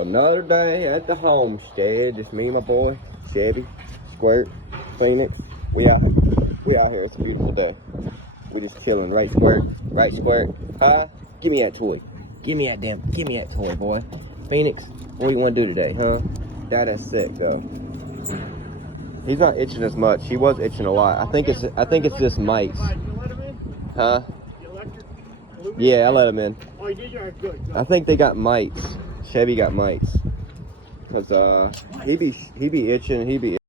Another day at the homestead. Just me and my boy, Chevy, Squirt, Phoenix. We out here. It's a beautiful day. We just chilling, right, Squirt? Right, Squirt? Huh? Give me that toy. Give me that toy, boy. Phoenix, what do you want to do today, huh? That is sick, though. He's not itching as much. He was itching a lot. I think it's just mites. Huh? Yeah, I let him in. Oh, you did? You're good. I think they got mites. Chevy got mites. Cause he be itching.